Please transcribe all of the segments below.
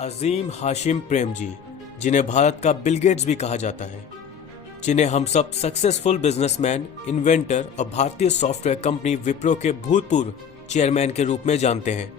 अजीम हाशिम प्रेमजी, जिन्हें भारत का Bill Gates भी कहा जाता है, जिन्हें हम सब सक्सेसफुल बिजनेसमैन, इन्वेंटर और भारतीय सॉफ्टवेयर कंपनी विप्रो के भूतपूर्व चेयरमैन के रूप में जानते हैं।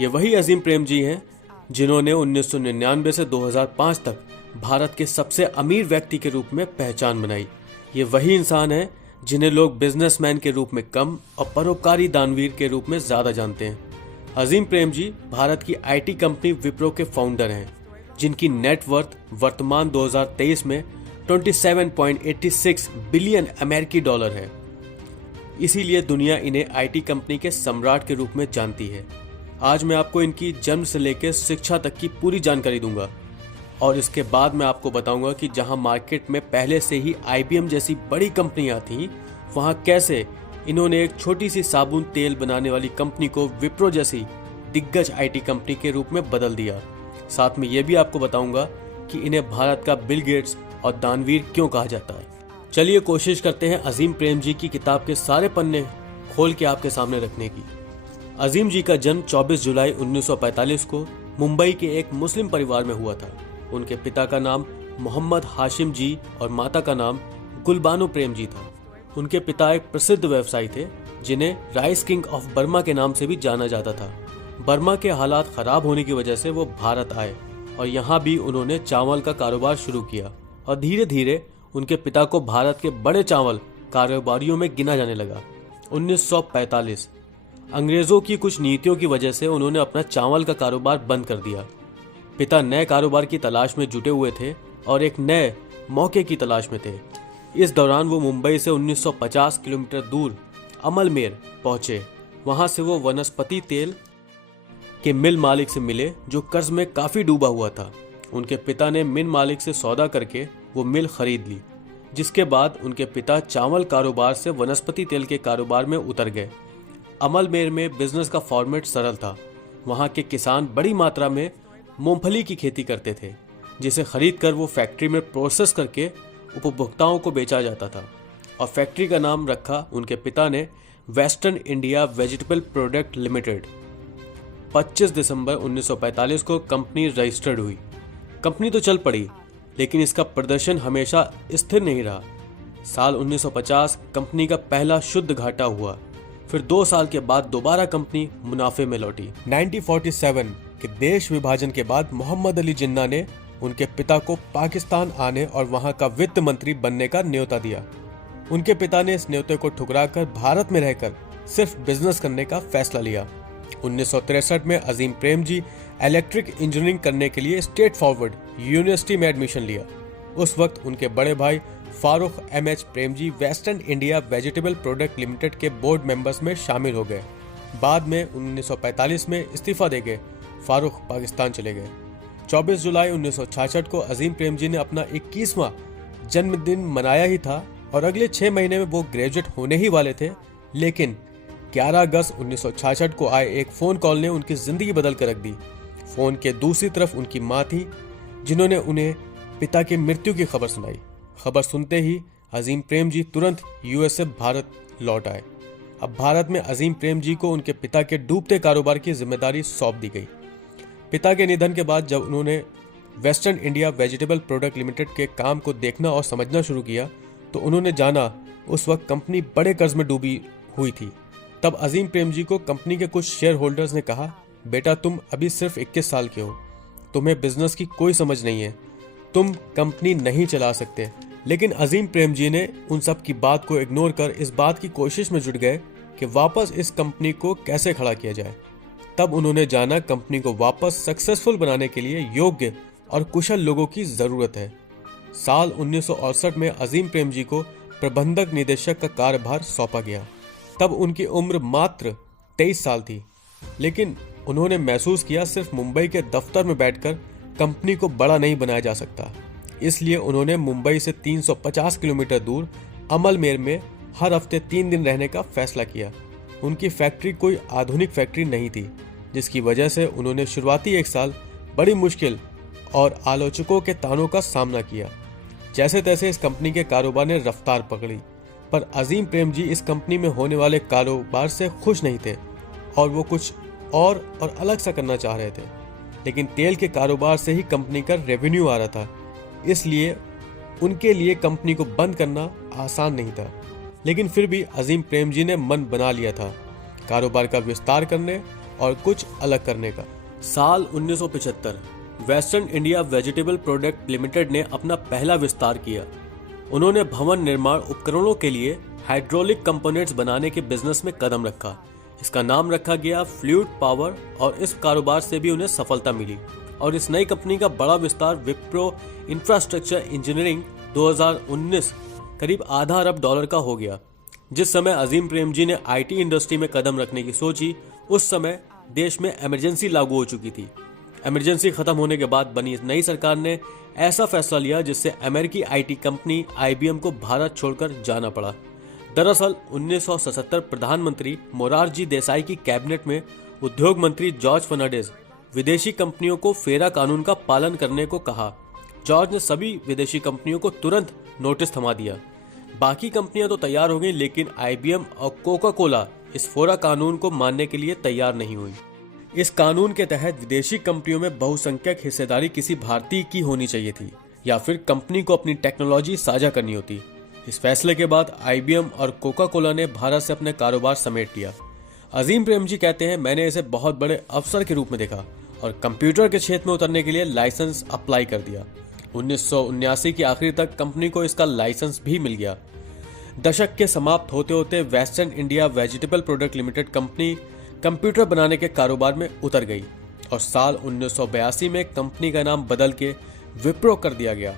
ये वही अजीम प्रेमजी हैं जिन्होंने 1999 से 2005 तक भारत के सबसे अमीर व्यक्ति के रूप में पहचान बनाई। ये वही इंसान हैं जिन्हें लोग बिजनेसमैन के रूप में कम और परोपकारी दानवीर के रूप में ज़्यादा जानते हैं। अजीम प्रेमजी भारत की आईटी कंपनी विप्रो के फाउंडर हैं, जिनकी नेटवर्थ वर्तमान 2023 में 27.86 बिलियन अमेरिकी डॉलर है। इसीलिए दुनिया इन्हें आईटी कंपनी के सम्राट के रूप में जानती है। आज मैं आपको इनकी जन्म से लेकर शिक्षा तक की पूरी जानकारी दूंगा और इसके बाद मैं आपको बताऊंगा कि जहां मार्केट में पहले से ही आईबीएम जैसी बड़ी कंपनियां थीं, वहां कैसे इन्होंने एक छोटी सी साबुन तेल बनाने वाली कंपनी को विप्रो जैसी दिग्गज आईटी कंपनी के रूप में बदल दिया। साथ में ये भी आपको बताऊंगा कि इन्हें भारत का बिल गेट्स और दानवीर क्यों कहा जाता है। चलिए कोशिश करते हैं अजीम प्रेम जी की किताब के सारे पन्ने खोल के आपके सामने रखने की। अजीम जी का जन्म 24 जुलाई 1945 को मुंबई के एक मुस्लिम परिवार में हुआ था। उनके पिता का नाम मोहम्मद हाशिम जी और माता का नाम गुलबानो प्रेम जी था। उनके पिता एक प्रसिद्ध व्यवसायी थे, जिन्हें राइस किंग ऑफ बर्मा के नाम से भी जाना जाता था। बर्मा के हालात खराब होने की वजह से वो भारत आए और यहाँ भी उन्होंने चावल का कारोबार शुरू किया और धीरे धीरे उनके पिता को भारत के बड़े चावल कारोबारियों में गिना जाने लगा। 1945 अंग्रेजों की कुछ नीतियों की वजह से उन्होंने अपना चावल का कारोबार बंद कर दिया। पिता नए कारोबार की तलाश में जुटे हुए थे और एक नए मौके की तलाश में थे। इस दौरान वो मुंबई से 1950 किलोमीटर दूर अमलमेर पहुंचे। वहां से वो वनस्पति तेल के मिल मालिक से मिले, जो कर्ज में काफी डूबा हुआ था। उनके पिता ने मिल मालिक से सौदा करके वो मिल खरीद ली, जिसके बाद उनके पिता चावल कारोबार से वनस्पति तेल के कारोबार में उतर गए। अमलमेर में बिजनेस का फॉर्मेट सरल था। वहां के किसान बड़ी मात्रा में मूंगफली की खेती करते थे, जिसे खरीद कर वो फैक्ट्री में प्रोसेस करके उपभोक्ताओं को बेचा जाता था और फैक्ट्री का नाम रखा उनके पिता ने western India vegetable product limited. 25 दिसंबर 1945 को कंपनी रजिस्टर्ड हुई। कंपनी तो चल पड़ी, लेकिन इसका प्रदर्शन हमेशा स्थिर नहीं रहा। साल 1950 कंपनी का पहला शुद्ध घाटा हुआ। फिर 2 साल के बाद दोबारा कंपनी मुनाफे में लौटी। 1947 के देश विभाजन के बाद मोहम्मद अली जिन्ना ने उनके पिता को पाकिस्तान आने और वहां का वित्त मंत्री बनने का न्योता दिया। उनके पिता ने इस न्योते को ठुकराकर भारत में रहकर सिर्फ बिजनेस करने का फैसला लिया। 1963 में अजीम प्रेम जी इलेक्ट्रिक इंजीनियरिंग करने के लिए स्टेट फॉरवर्ड यूनिवर्सिटी में एडमिशन लिया। उस वक्त उनके बड़े भाई फारूक एम.एच. Prem ji western India vegetable product limited के बोर्ड मेंबर्स में शामिल हो गए। बाद में 1945 में इस्तीफा देके फारूक पाकिस्तान चले गए। 24 जुलाई 1966 को अजीम प्रेम जी ने अपना 21वां जन्मदिन मनाया ही था और अगले 6 महीने में वो ग्रेजुएट होने ही वाले थे। लेकिन 11 अगस्त 1966 को आए एक फोन कॉल ने उनकी जिंदगी बदल कर रख दी। फोन के दूसरी तरफ उनकी मां थी, जिन्होंने उन्हें पिता की मृत्यु की खबर सुनाई। खबर सुनते ही अजीम प्रेम जी तुरंत यूएस से भारत लौट आए। अब भारत में अजीम प्रेम जी को उनके पिता के डूबते कारोबार की जिम्मेदारी सौंप दी गई। पिता के निधन के बाद जब उन्होंने western India vegetable product limited के काम को देखना और समझना शुरू किया, तो उन्होंने जाना उस वक्त कंपनी बड़े कर्ज में डूबी हुई थी। तब अजीम प्रेम जी को कंपनी के कुछ शेयर होल्डर्स ने कहा, बेटा तुम अभी सिर्फ 21 साल के हो, तुम्हें बिजनेस की कोई समझ नहीं है, तुम कंपनी नहीं चला सकते। लेकिन अजीम प्रेम जी ने उन सब की बात को इग्नोर कर इस बात की कोशिश में जुट गए कि वापस इस कंपनी को कैसे खड़ा किया जाए। तब उन्होंने जाना कंपनी को वापस सक्सेसफुल बनाने के लिए योग्य और कुशल लोगों की जरूरत है। साल 1968 में अजीम प्रेम जी को प्रबंधक निदेशक का कार्यभार सौंपा गया। तब उनकी उम्र मात्र 23 साल थी, लेकिन उन्होंने महसूस किया सिर्फ मुंबई के दफ्तर में बैठकर कंपनी को बड़ा नहीं बनाया जा सकता। इसलिए उन्होंने मुंबई से 350 किलोमीटर दूर अमलमेर में हर हफ्ते 3 दिन रहने का फैसला किया। उनकी फैक्ट्री कोई आधुनिक फैक्ट्री नहीं थी, जिसकी वजह से उन्होंने शुरुआती 1 साल बड़ी मुश्किल और आलोचकों के तानों का सामना किया। जैसे तैसे इस कंपनी के कारोबार ने रफ्तार पकड़ी, पर अजीम प्रेम जी इस कंपनी में होने वाले कारोबार से खुश नहीं थे और वो कुछ और अलग सा करना चाह रहे थे। लेकिन तेल के कारोबार से ही कंपनी का रेवेन्यू आ रहा था, इसलिए उनके लिए कंपनी को बंद करना आसान नहीं था। लेकिन फिर भी अजीम प्रेमजी ने मन बना लिया था कारोबार का विस्तार करने और कुछ अलग करने का। साल 1975 western India vegetable product limited ने अपना पहला विस्तार किया। उन्होंने भवन निर्माण उपकरणों के लिए हाइड्रोलिक कंपोनेंट्स बनाने के बिजनेस में कदम रखा। इसका नाम रखा गया फ्लूइड पावर और इस कारोबार से भी उन्हें सफलता मिली और इस नई कंपनी का बड़ा विस्तार विप्रो इंफ्रास्ट्रक्चर इंजीनियरिंग 2019 करीब आधा अरब डॉलर का हो गया। जिस समय अजीम प्रेमजी ने आईटी इंडस्ट्री में कदम रखने की सोची, उस समय देश में इमरजेंसी लागू हो चुकी थी। इमरजेंसी खत्म होने के बाद बनी नई सरकार ने ऐसा फैसला लिया जिससे अमेरिकी आईटी कंपनी आईबीएम को भारत छोड़कर जाना पड़ा। दरअसल 1977 प्रधानमंत्री मोरारजी देसाई की कैबिनेट में उद्योग मंत्री जॉर्ज फर्नांडिस विदेशी कंपनियों को फेरा कानून का पालन करने को कहा। जॉर्ज ने सभी विदेशी कंपनियों को तुरंत नोटिस थमा दिया। बाकी कंपनियां तो तैयार हो गई, लेकिन आईबीएम और कोका कोला इस फेरा कानून को मानने के लिए तैयार नहीं हुई। इस कानून के तहत विदेशी कंपनियों में बहुसंख्यक हिस्सेदारी किसी भारतीय की होनी चाहिए थी या फिर कंपनी को अपनी टेक्नोलॉजी साझा करनी होती। इस फैसले के बाद आईबीएम और कोका कोला ने भारत से अपने कारोबार समेट लिया। अजीम प्रेमजी कहते हैं, मैंने इसे बहुत बड़े अवसर के रूप में देखा और कंप्यूटर के क्षेत्र में उतरने के लिए लाइसेंस अप्लाई कर दिया। 1979 के आखिरी तक कंपनी को इसका लाइसेंस भी मिल गया। दशक के समाप्त होते होते western India vegetable product limited company computer बनाने के कारोबार में उतर गई और साल 1982 में कंपनी का नाम बदल के विप्रो कर दिया गया।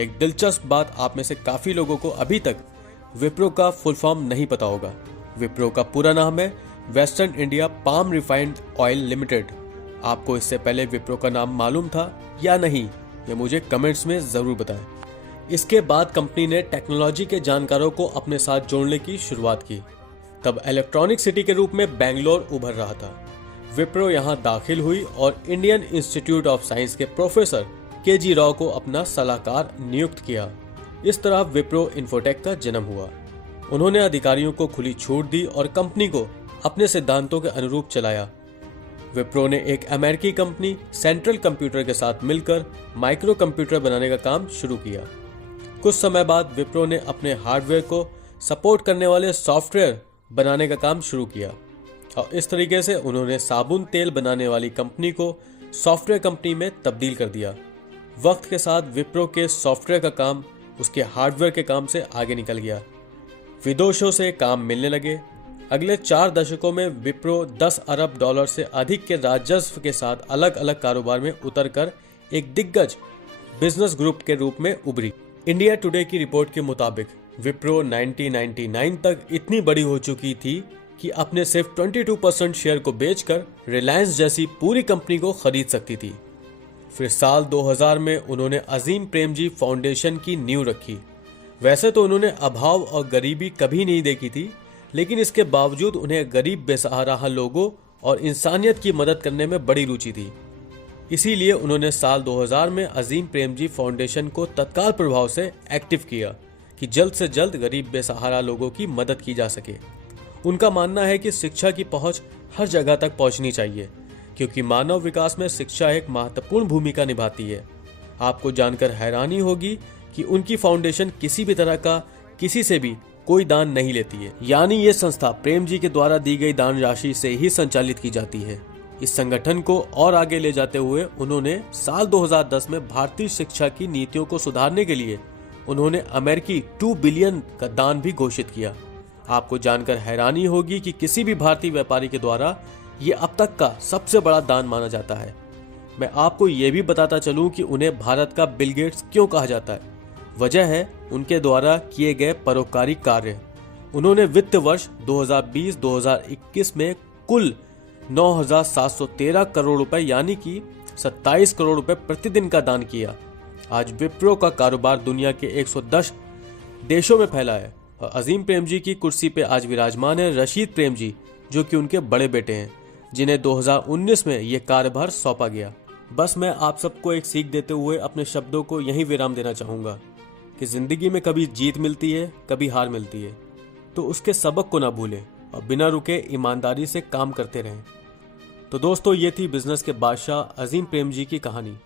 एक दिलचस्प बात, आप में से काफी लोगों को अभी तक विप्रो का फुल फॉर्म नहीं पता होगा। विप्रो का पूरा नाम है western India palm refined oil limited. आपको इससे पहले विप्रो का नाम मालूम था या नहीं, ये मुझे कमेंट्स में जरूर बताएं। इसके बाद कंपनी ने टेक्नोलॉजी के जानकारों को अपने साथ जोड़ने की शुरुआत की। तब इलेक्ट्रॉनिक सिटी के रूप में बेंगलोर उभर रहा था। विप्रो यहां दाखिल हुई और इंडियन इंस्टीट्यूट ऑफ साइंस के प्रोफेसर के.जी. राव को अपना सलाहकार नियुक्त किया। इस तरह विप्रो इन्फोटेक का जन्म हुआ। उन्होंने अधिकारियों को खुली छूट दी और कंपनी को अपने सिद्धांतों के अनुरूप चलाया। विप्रो ने एक अमेरिकी कंपनी सेंट्रल कंप्यूटर के साथ मिलकर माइक्रो कंप्यूटर बनाने का काम शुरू किया। कुछ समय बाद विप्रो ने अपने हार्डवेयर को सपोर्ट करने वाले सॉफ्टवेयर बनाने का काम शुरू किया और इस तरीके से उन्होंने साबुन तेल बनाने वाली कंपनी को सॉफ्टवेयर कंपनी में तब्दील कर दिया। वक्त के साथ विप्रो के सॉफ्टवेयर का काम उसके हार्डवेयर के काम से आगे निकल गया। विदेशों से काम मिलने लगे। अगले 4 दशकों में विप्रो 10 अरब डॉलर से अधिक के राजस्व के साथ अलग अलग कारोबार में उतरकर एक दिग्गज बिजनेस ग्रुप के रूप में उभरी। इंडिया टुडे की रिपोर्ट के मुताबिक विप्रो 1999 तक इतनी बड़ी हो चुकी थी कि अपने सिर्फ 22% शेयर को बेचकर रिलायंस जैसी पूरी कंपनी को खरीद सकती थी। फिर साल 2000 में उन्होंने अजीम प्रेमजी फाउंडेशन की नींव रखी। वैसे तो उन्होंने अभाव और गरीबी कभी नहीं देखी थी, लेकिन इसके बावजूद उन्हें गरीब बेसहारा लोगों और इंसानियत की मदद करने में बड़ी रुचि थी। इसीलिए उन्होंने साल 2000 में अजीम प्रेमजी फाउंडेशन को तत्काल प्रभाव से एक्टिव किया कि जल्द से जल्द गरीब बेसहारा लोगों की मदद की जा सके। उनका मानना है कि शिक्षा की पहुंच हर जगह तक पहुंचनी चाहिए, क्योंकि मानव विकास में शिक्षा एक महत्वपूर्ण भूमिका निभाती है। आपको जानकर हैरानी होगी कि उनकी फाउंडेशन किसी भी तरह का किसी से भी कोई दान नहीं लेती है, यानी ये संस्था प्रेम जी के द्वारा दी गई दान राशि से ही संचालित की जाती है। इस संगठन को और आगे ले जाते हुए उन्होंने साल 2010 में भारतीय शिक्षा की नीतियों को सुधारने के लिए उन्होंने अमेरिकी 2 बिलियन का दान भी घोषित किया। आपको जानकर हैरानी होगी कि किसी भी भारतीय व्यापारी के द्वारा ये अब तक का सबसे बड़ा दान माना जाता है। मैं आपको ये भी बताता चलूं कि उन्हें भारत का बिल गेट्स क्यों कहा जाता है। वजह है उनके द्वारा किए गए परोपकारी कार्य। उन्होंने वित्त वर्ष 2020-2021 में कुल 9,713 करोड़ रुपए यानी कि 27 करोड़ रुपए प्रतिदिन का दान किया। आज विप्रो का कारोबार दुनिया के 110 देशों में फैला है और अजीम प्रेमजी की कुर्सी पे आज विराजमान है रशीद प्रेमजी, जो कि उनके बड़े बेटे हैं, जिन्हें 2019 में ये कार्यभार सौंपा गया। बस मैं आप सबको एक सीख देते हुए अपने शब्दों को यहीं विराम देना चाहूँगा कि जिंदगी में कभी जीत मिलती है, कभी हार मिलती है, तो उसके सबक को ना भूलें और बिना रुके ईमानदारी से काम करते रहें। तो दोस्तों, ये थी बिजनेस के बादशाह अजीम प्रेम जी की कहानी।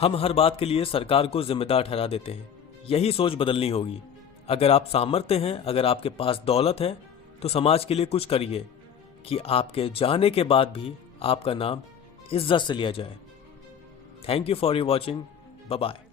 हम हर बात के लिए सरकार को जिम्मेदार ठहरा देते हैं। यही सोच बदलनी होगी। अगर आप सामर्थ्य हैं, अगर आपके पास दौलत है, तो समाज के लिए कुछ करिए कि आपके जाने के बाद भी आपका नाम इज्जत से लिया जाए। Thank you for your watching. Bye bye.